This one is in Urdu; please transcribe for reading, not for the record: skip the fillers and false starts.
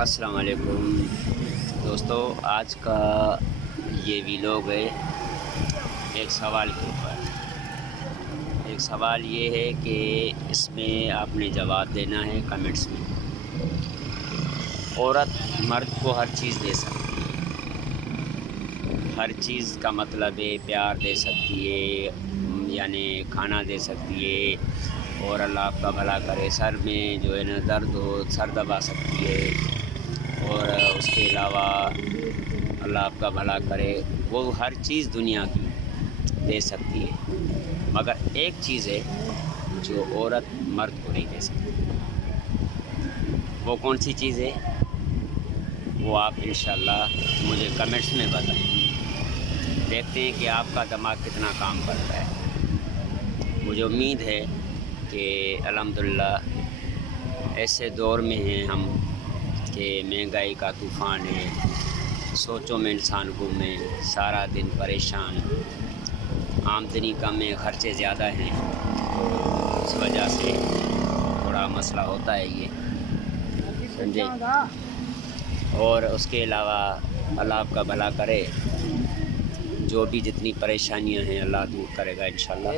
السلام علیکم دوستو، آج کا یہ ویلوگ ہے ایک سوال کے اوپر۔ ایک سوال یہ ہے کہ اس میں آپ نے جواب دینا ہے کمنٹس میں۔ عورت مرد کو ہر چیز دے سکتی ہے، ہر چیز کا مطلب ہے پیار دے سکتی ہے، یعنی کھانا دے سکتی ہے، اور اللہ آپ کا بھلا کرے سر میں جو ہے نا درد ہو سر دبا سکتی ہے، اور اس کے علاوہ اللہ آپ کا بھلا کرے وہ ہر چیز دنیا کی دے سکتی ہے، مگر ایک چیز ہے جو عورت مرد کو نہیں دے سکتی۔ وہ کون سی چیز ہے؟ وہ آپ انشاءاللہ مجھے کمنٹس میں بتائیں۔ دیکھتے ہیں کہ آپ کا دماغ کتنا کام کرتا ہے۔ مجھے امید ہے کہ الحمدللہ ایسے دور میں ہیں ہم کہ مہنگائی کا طوفان ہے، سوچوں میں انسان گھومے، سارا دن پریشان، آمدنی کم ہے، خرچے زیادہ ہیں، اس وجہ سے تھوڑا مسئلہ ہوتا ہے یہ، سمجھے۔ اور اس کے علاوہ اللہ آپ کا بھلا کرے، جو بھی جتنی پریشانیاں ہیں اللہ دور کرے گا انشاءاللہ۔